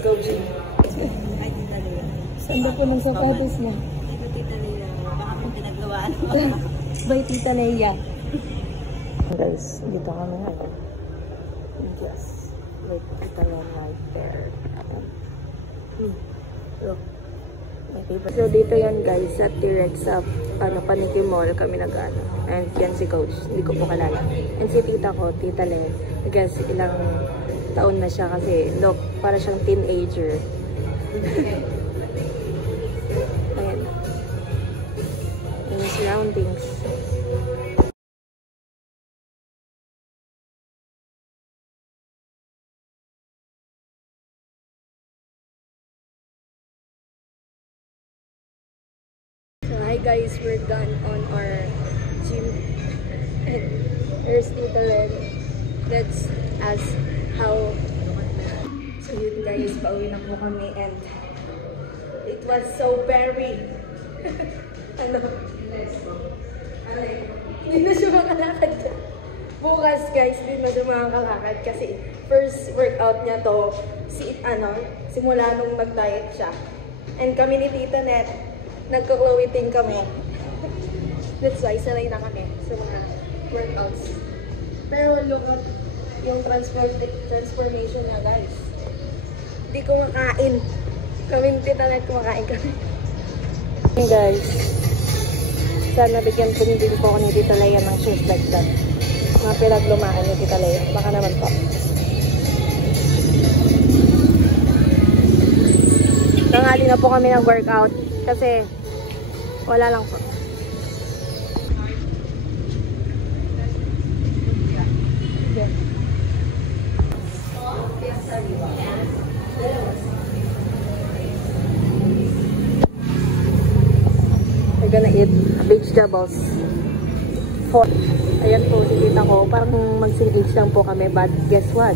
Go, Jim. Ay, Tita Lea. Saan ba po ng sapatos mo? Ito, Tita Lea. Baka kung pinagawaan mo. By Tita Lea. Guys, dito kami ngayon. Yes. Like, Tita Lea right there. Look. My favorite. So, dito yan guys. Sa T-Rex sa Paniki Mall kami nag-ano. And yan si Coach. Hindi ko po kalala. And si tita ko, Tita Lea. I guess ilang taon na siya kasi look, para siyang teenager. Ayan. Yung surroundings. So hi guys, we're done on our gym. And here's Tita Len. Let's ask how. So yun guys, pauwi na po kami and it was so very ano, hindi na siya makalakad dyan. Bukas guys, hindi na siya makakalakad kasi first workout niya to simula nung nag-diet siya. And kami ni Tita Net, nagko-clothing kami. That's why sanay na kami sa mga workouts. Pero look at yung transformation niya guys. Hindi kumakain. Kami Tita Net kumakain kami. Hey guys, sana bigyan po din po ako ni Tita Lea ng shoes like that. Mga pinaglumaan ni Tita Lea. Baka naman po. Tanghali na po kami ng workout kasi wala lang po. We're gonna eat vegetables. Ayan po si tita ko. Parang mag-sing-age lang po kami. But guess what?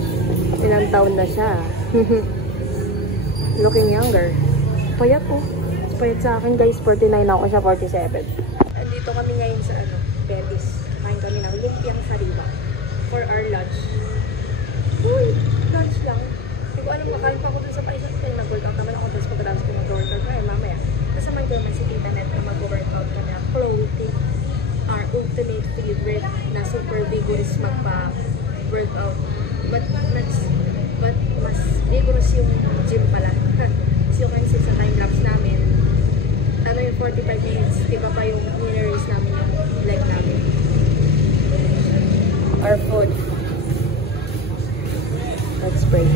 Ilang taon na siya. Looking younger. Payat po. Payat sa akin guys. 49 ako siya. 47. Andito kami ngayon sa Betis. Kain kami ng lumpiang sariwa for our lunch. Uy! Lunch lang. Hindi ko alam, makain pa ako dun sa paisa. Kaya nag-workout naman ako. Tapos pagkatapos ko mag-workout kaya mamaya. Kasama ko naman si Tita Net na mag-workout ka na clothing. Our ultimate favorite na super vigorous magpa-workout. But mas vigorous yung gym pala. Kasi yung kanina sa time-lapse namin, ano yung 45 minutes, diba pa yung nire-race namin yung leg namin. Our food. Let's pray.